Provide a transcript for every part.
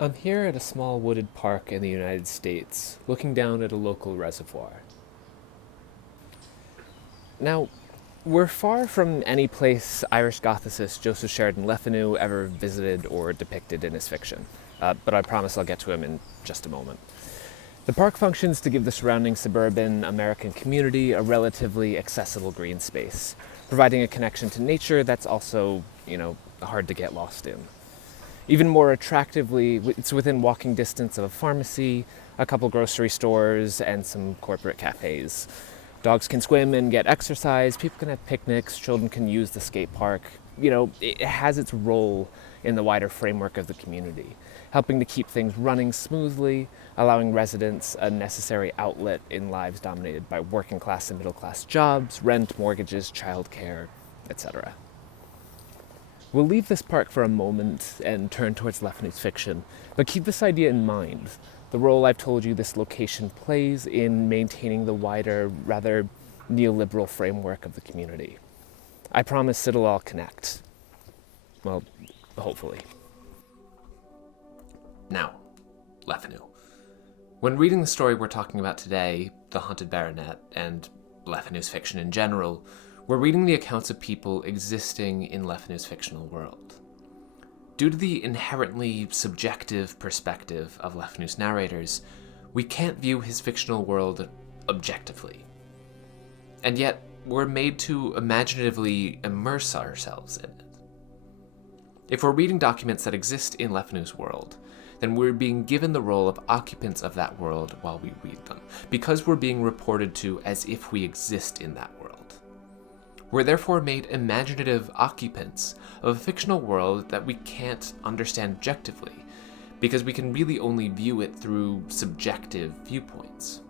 I'm here at a small wooded park in the United States, looking down at a local reservoir. Now, we're far from any place Irish Gothicist Joseph Sheridan Le Fanu ever visited or depicted in his fiction, but I promise I'll get to him in just a moment. The park functions to give the surrounding suburban American community a relatively accessible green space, providing a connection to nature that's also, hard to get lost in. Even more attractively, it's within walking distance of a pharmacy, a couple grocery stores, and some corporate cafes. Dogs can swim and get exercise, people can have picnics, children can use the skate park. It has its role in the wider framework of the community, helping to keep things running smoothly, allowing residents a necessary outlet in lives dominated by working class and middle class jobs, rent, mortgages, childcare, etc. We'll leave this park for a moment and turn towards Le Fanu's fiction, but keep this idea in mind, the role I've told you this location plays in maintaining the wider, rather neoliberal framework of the community. I promise it'll all connect. Well, hopefully. Now, Le Fanu. When reading the story we're talking about today, The Haunted Baronet, and Le Fanu's fiction in general, we're reading the accounts of people existing in Le Fanu's fictional world. Due to the inherently subjective perspective of Le Fanu's narrators, we can't view his fictional world objectively. And yet, we're made to imaginatively immerse ourselves in it. If we're reading documents that exist in Le Fanu's world, then we're being given the role of occupants of that world while we read them, because we're being reported to as if we exist in that world. We're therefore made imaginative occupants of a fictional world that we can't understand objectively, because we can really only view it through subjective viewpoints.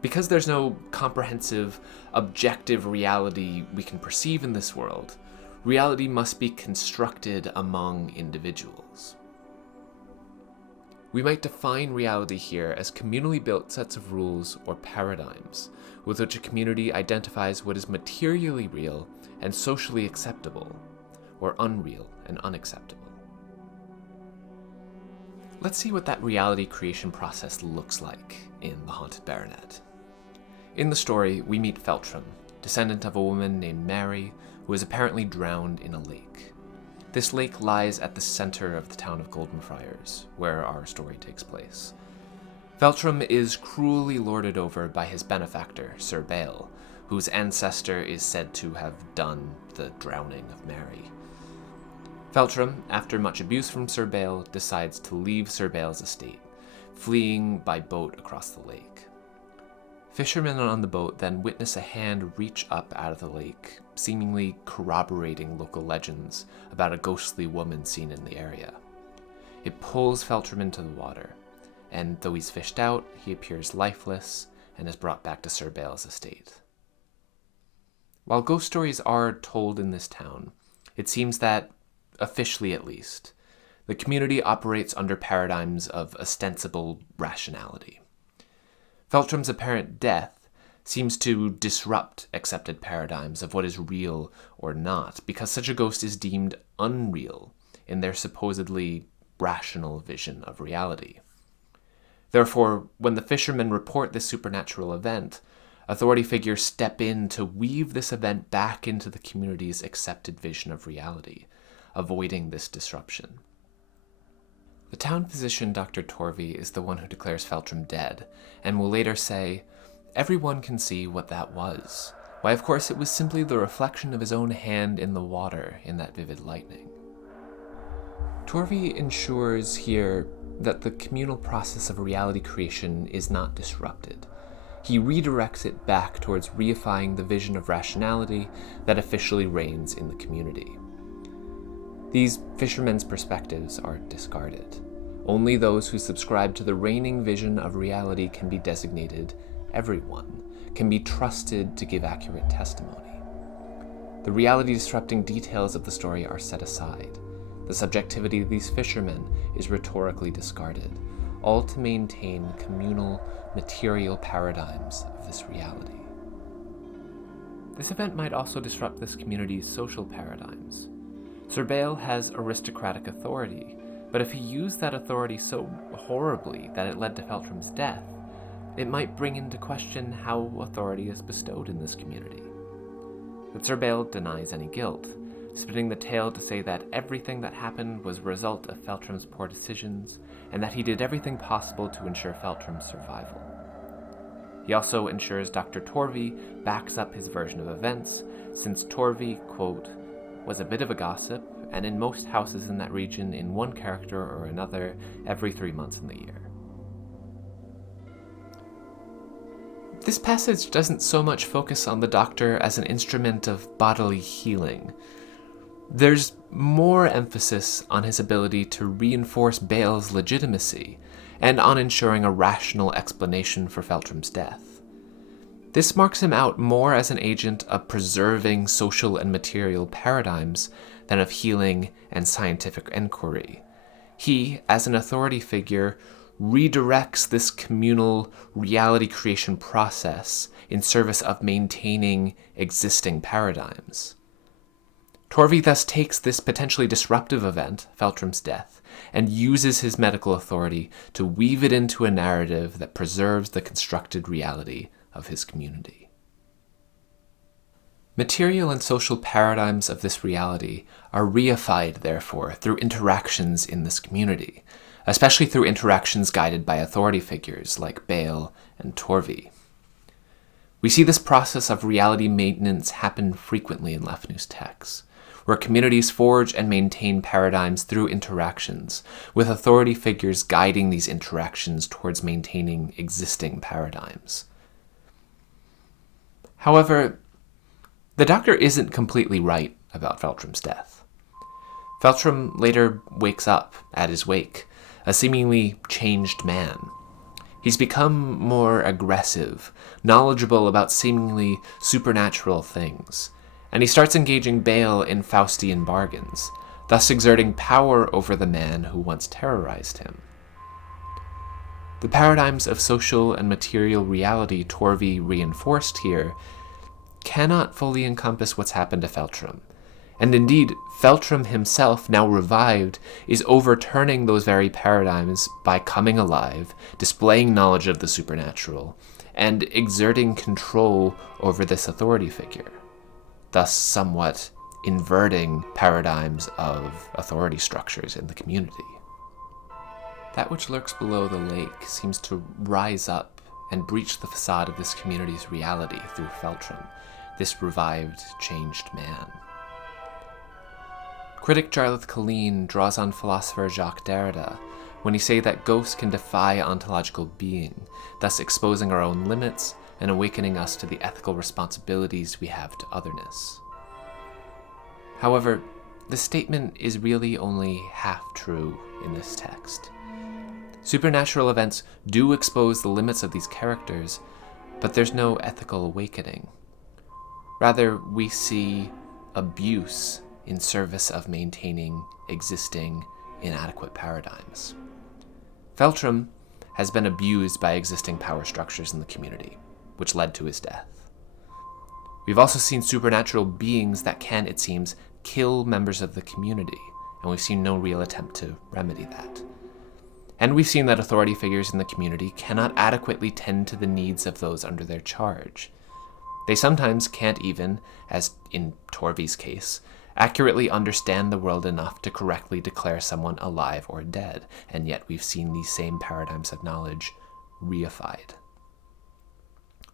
Because there's no comprehensive, objective reality we can perceive in this world, reality must be constructed among individuals. We might define reality here as communally built sets of rules or paradigms, with which a community identifies what is materially real and socially acceptable, or unreal and unacceptable. Let's see what that reality creation process looks like in The Haunted Baronet. In the story, we meet Feltram, descendant of a woman named Mary, who is apparently drowned in a lake. This lake lies at the center of the town of Goldenfriars, where our story takes place. Feltram is cruelly lorded over by his benefactor, Sir Bale, whose ancestor is said to have done the drowning of Mary. Feltram, after much abuse from Sir Bale, decides to leave Sir Bale's estate, fleeing by boat across the lake. Fishermen on the boat then witness a hand reach up out of the lake, seemingly corroborating local legends about a ghostly woman seen in the area. It pulls Feltram into the water, and though he's fished out, he appears lifeless and is brought back to Sir Bale's estate. While ghost stories are told in this town, it seems that, officially at least, the community operates under paradigms of ostensible rationality. Feltram's apparent death seems to disrupt accepted paradigms of what is real or not, because such a ghost is deemed unreal in their supposedly rational vision of reality. Therefore, when the fishermen report this supernatural event, authority figures step in to weave this event back into the community's accepted vision of reality, avoiding this disruption. The town physician, Dr. Torvey, is the one who declares Feltram dead, and will later say, "Everyone can see what that was. Why, of course, it was simply the reflection of his own hand in the water in that vivid lightning." Torvey ensures here that the communal process of reality creation is not disrupted. He redirects it back towards reifying the vision of rationality that officially reigns in the community. These fishermen's perspectives are discarded. Only those who subscribe to the reigning vision of reality can be designated everyone, can be trusted to give accurate testimony. The reality-disrupting details of the story are set aside. The subjectivity of these fishermen is rhetorically discarded, all to maintain communal, material paradigms of this reality. This event might also disrupt this community's social paradigms. Sir Bale has aristocratic authority, But if he used that authority so horribly that it led to Feltram's death, it might bring into question how authority is bestowed in this community. But Sir Bale denies any guilt, spinning the tale to say that everything that happened was a result of Feltram's poor decisions, and that he did everything possible to ensure Feltram's survival. He also ensures Dr. Torvey backs up his version of events, since Torvey, quote, was a bit of a gossip, and in most houses in that region in one character or another every 3 months in the year. This passage doesn't so much focus on the Doctor as an instrument of bodily healing. There's more emphasis on his ability to reinforce Bale's legitimacy, and on ensuring a rational explanation for Feltram's death. This marks him out more as an agent of preserving social and material paradigms than of healing and scientific inquiry. He, as an authority figure, redirects this communal reality creation process in service of maintaining existing paradigms. Torvey thus takes this potentially disruptive event, Feltram's death, and uses his medical authority to weave it into a narrative that preserves the constructed reality of his community. Material and social paradigms of this reality are reified, therefore, through interactions in this community, especially through interactions guided by authority figures like Bale and Torvey. We see this process of reality maintenance happen frequently in Le Fanu's texts, where communities forge and maintain paradigms through interactions, with authority figures guiding these interactions towards maintaining existing paradigms. However, the Doctor isn't completely right about Feltram's death. Feltram later wakes up at his wake, a seemingly changed man. He's become more aggressive, knowledgeable about seemingly supernatural things, and he starts engaging Bale in Faustian bargains, thus exerting power over the man who once terrorized him. The paradigms of social and material reality Torvey reinforced here cannot fully encompass what's happened to Feltram, and indeed, Feltram himself, now revived, is overturning those very paradigms by coming alive, displaying knowledge of the supernatural, and exerting control over this authority figure, thus somewhat inverting paradigms of authority structures in the community. That which lurks below the lake seems to rise up and breach the facade of this community's reality through Feltram, this revived, changed man. Critic Jarlath Colleen draws on philosopher Jacques Derrida when he say that ghosts can defy ontological being, thus exposing our own limits and awakening us to the ethical responsibilities we have to otherness. However, this statement is really only half true in this text. Supernatural events do expose the limits of these characters, but there's no ethical awakening. Rather, we see abuse in service of maintaining existing inadequate paradigms. Feltram has been abused by existing power structures in the community, which led to his death. We've also seen supernatural beings that can, it seems, kill members of the community, and we've seen no real attempt to remedy that. And we've seen that authority figures in the community cannot adequately tend to the needs of those under their charge. They sometimes can't even, as in Torvey's case, accurately understand the world enough to correctly declare someone alive or dead, and yet we've seen these same paradigms of knowledge reified.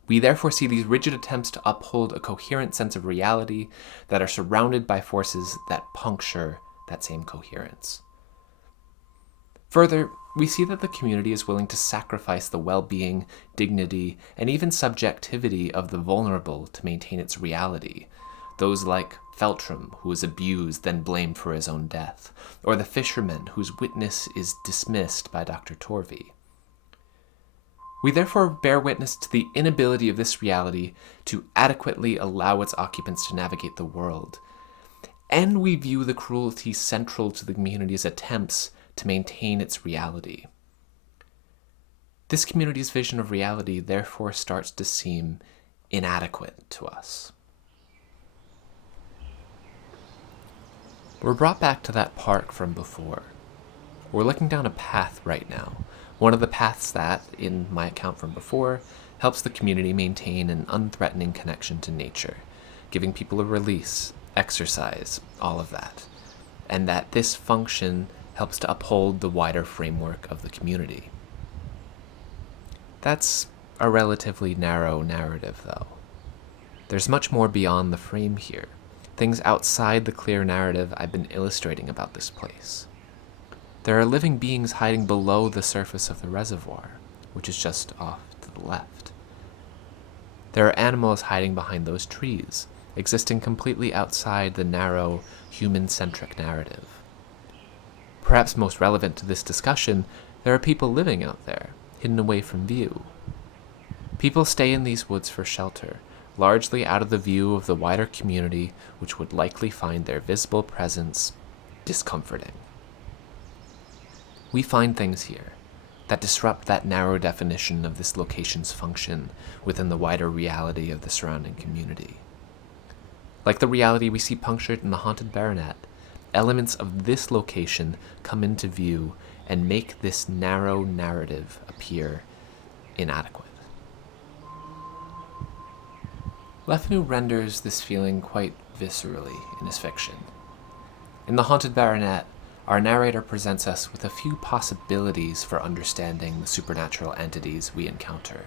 We therefore see these rigid attempts to uphold a coherent sense of reality that are surrounded by forces that puncture that same coherence. Further, we see that the community is willing to sacrifice the well-being, dignity, and even subjectivity of the vulnerable to maintain its reality. Those like Feltram, who is abused, then blamed for his own death, or the fisherman whose witness is dismissed by Dr. Torvey. We therefore bear witness to the inability of this reality to adequately allow its occupants to navigate the world, and we view the cruelty central to the community's attempts to maintain its reality. This community's vision of reality therefore starts to seem inadequate to us. We're brought back to that park from before. We're looking down a path right now, one of the paths that, in my account from before, helps the community maintain an unthreatening connection to nature, giving people a release, exercise, all of that, and that this function helps to uphold the wider framework of the community. That's a relatively narrow narrative, though. There's much more beyond the frame here, things outside the clear narrative I've been illustrating about this place. There are living beings hiding below the surface of the reservoir, which is just off to the left. There are animals hiding behind those trees, existing completely outside the narrow, human-centric narrative. Perhaps most relevant to this discussion, there are people living out there, hidden away from view. People stay in these woods for shelter, largely out of the view of the wider community, which would likely find their visible presence discomforting. We find things here that disrupt that narrow definition of this location's function within the wider reality of the surrounding community. Like the reality we see punctured in the Haunted Baronet, elements of this location come into view and make this narrow narrative appear inadequate. Le Fanu renders this feeling quite viscerally in his fiction. In the Haunted Baronet, our narrator presents us with a few possibilities for understanding the supernatural entities we encounter,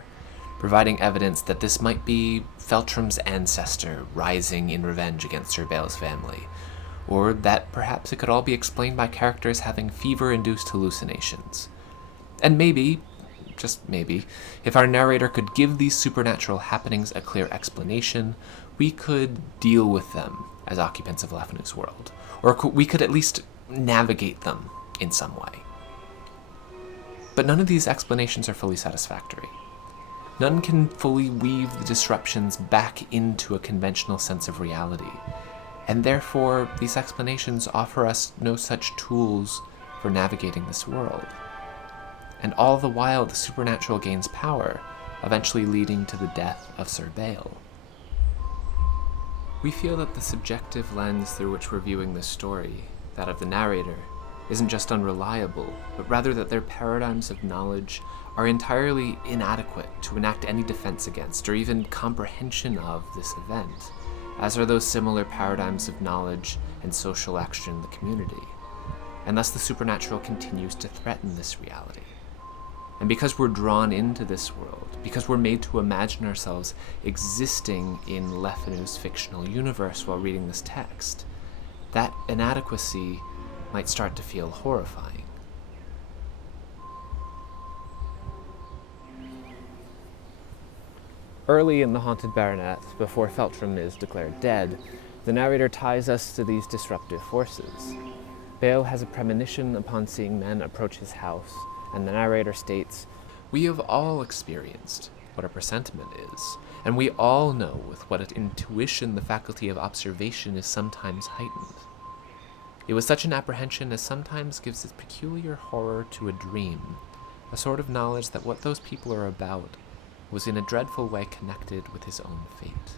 providing evidence that this might be Feltram's ancestor rising in revenge against Sir Bale's family, or that perhaps it could all be explained by characters having fever-induced hallucinations. And maybe, just maybe, if our narrator could give these supernatural happenings a clear explanation, we could deal with them as occupants of Le Fanu's world, or we could at least navigate them in some way. But none of these explanations are fully satisfactory. None can fully weave the disruptions back into a conventional sense of reality, and therefore these explanations offer us no such tools for navigating this world. And all the while the supernatural gains power, eventually leading to the death of Sir Bale. We feel that the subjective lens through which we're viewing this story, that of the narrator, isn't just unreliable, but rather that their paradigms of knowledge are entirely inadequate to enact any defense against or even comprehension of this event, as are those similar paradigms of knowledge and social action in the community. And thus the supernatural continues to threaten this reality. And because we're drawn into this world, because we're made to imagine ourselves existing in Le Fanu's fictional universe while reading this text, that inadequacy might start to feel horrifying. Early in the Haunted Baronet, before Feltram is declared dead, the narrator ties us to these disruptive forces. Bale has a premonition upon seeing men approach his house, and the narrator states, "We have all experienced what a presentiment is, and we all know with what an intuition the faculty of observation is sometimes heightened. It was such an apprehension as sometimes gives its peculiar horror to a dream, a sort of knowledge that what those people are about was in a dreadful way connected with his own fate."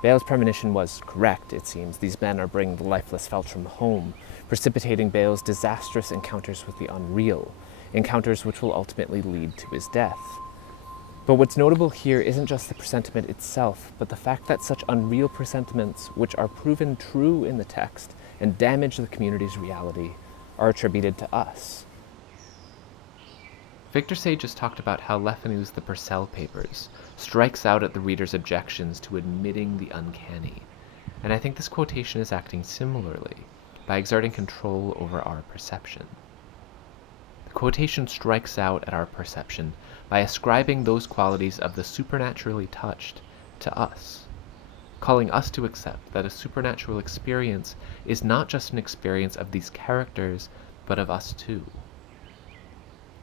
Bale's premonition was correct, it seems. These men are bringing the lifeless Feltram home, precipitating Bale's disastrous encounters with the unreal, encounters which will ultimately lead to his death. But what's notable here isn't just the presentiment itself, but the fact that such unreal presentiments, which are proven true in the text and damage the community's reality, are attributed to us. Victor Say just talked about how Le Fanu's The Purcell Papers strikes out at the reader's objections to admitting the uncanny, and I think this quotation is acting similarly, by exerting control over our perception. The quotation strikes out at our perception by ascribing those qualities of the supernaturally touched to us, calling us to accept that a supernatural experience is not just an experience of these characters, but of us too.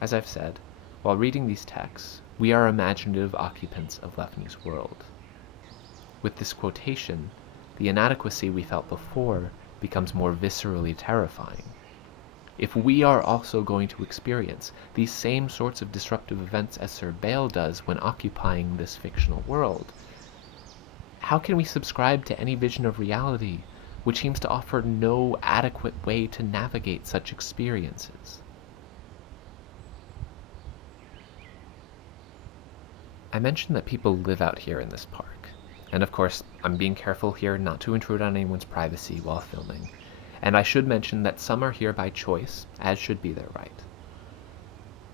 As I've said, while reading these texts, we are imaginative occupants of Le Fanu's world. With this quotation, the inadequacy we felt before becomes more viscerally terrifying. If we are also going to experience these same sorts of disruptive events as Sir Bale does when occupying this fictional world, how can we subscribe to any vision of reality which seems to offer no adequate way to navigate such experiences. I mentioned that people live out here in this park, and of course, I'm being careful here not to intrude on anyone's privacy while filming, and I should mention that some are here by choice, as should be their right.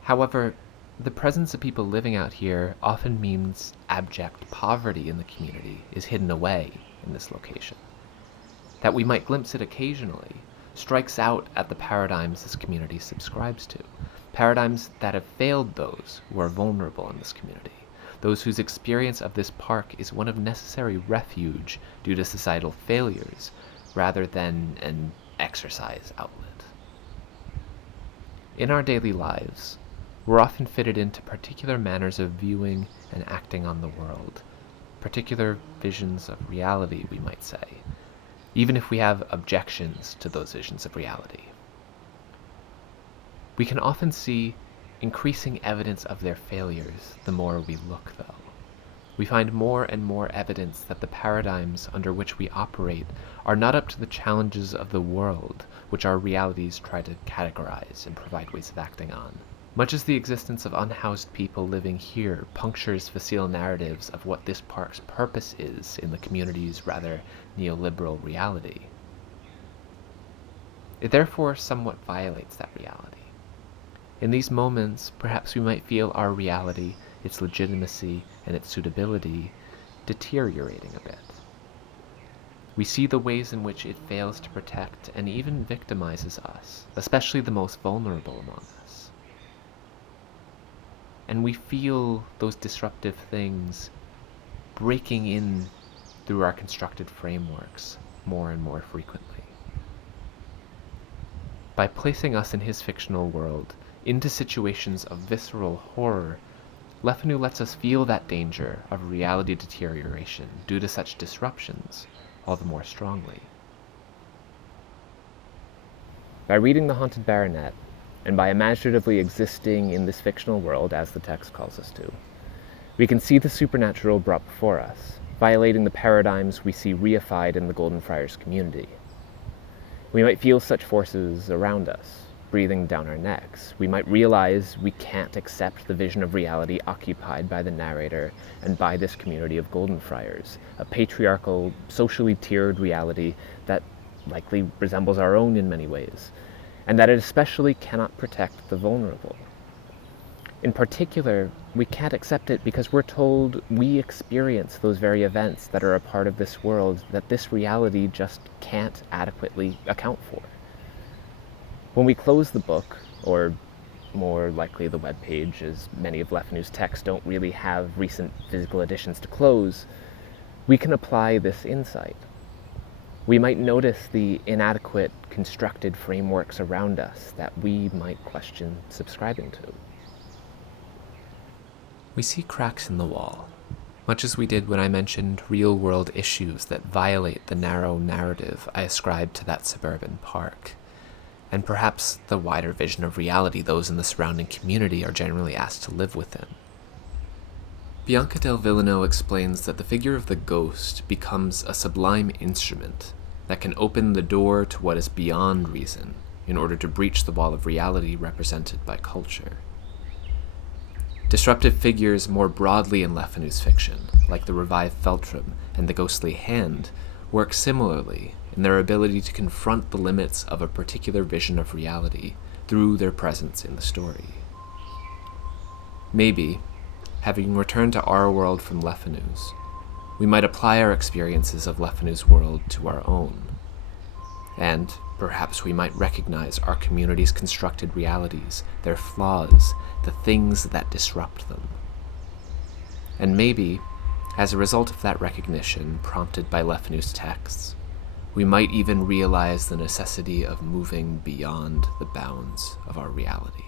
However, the presence of people living out here often means abject poverty in the community is hidden away in this location. That we might glimpse it occasionally strikes out at the paradigms this community subscribes to, paradigms that have failed those who are vulnerable in this community, those whose experience of this park is one of necessary refuge due to societal failures, rather than an exercise outlet. In our daily lives, we're often fitted into particular manners of viewing and acting on the world, particular visions of reality, we might say, even if we have objections to those visions of reality. We can often see increasing evidence of their failures the more we look, though. We find more and more evidence that the paradigms under which we operate are not up to the challenges of the world, which our realities try to categorize and provide ways of acting on. Much as the existence of unhoused people living here punctures facile narratives of what this park's purpose is in the community's rather neoliberal reality, it therefore somewhat violates that reality. In these moments, perhaps we might feel our reality, its legitimacy, and its suitability deteriorating a bit. We see the ways in which it fails to protect and even victimizes us, especially the most vulnerable among us. And we feel those disruptive things breaking in through our constructed frameworks more and more frequently. By placing us in his fictional world into situations of visceral horror, Le Fanu lets us feel that danger of reality deterioration due to such disruptions all the more strongly. By reading The Haunted Baronet, and by imaginatively existing in this fictional world as the text calls us to, we can see the supernatural brought before us, violating the paradigms we see reified in the Golden Friars community. We might feel such forces around us, breathing down our necks. We might realize we can't accept the vision of reality occupied by the narrator and by this community of Golden Friars, a patriarchal, socially tiered reality that likely resembles our own in many ways, and that it especially cannot protect the vulnerable. In particular, we can't accept it because we're told we experience those very events that are a part of this world that this reality just can't adequately account for. When we close the book, or more likely the webpage, as many of Le Fanu's texts don't really have recent physical editions to close, we can apply this insight. We might notice the inadequate constructed frameworks around us that we might question subscribing to. We see cracks in the wall, much as we did when I mentioned real-world issues that violate the narrow narrative I ascribed to that suburban park, and perhaps the wider vision of reality those in the surrounding community are generally asked to live within. Bianca del Villano explains that the figure of the ghost becomes a sublime instrument that can open the door to what is beyond reason in order to breach the wall of reality represented by culture. Disruptive figures more broadly in Le Fanu's fiction, like the revived Feltram and the ghostly hand, work similarly in their ability to confront the limits of a particular vision of reality through their presence in the story. Maybe, having returned to our world from Le Fanu's, we might apply our experiences of Le Fanu's world to our own, and perhaps we might recognize our community's constructed realities, their flaws, the things that disrupt them. And maybe, as a result of that recognition prompted by Le Fanu's texts, we might even realize the necessity of moving beyond the bounds of our reality.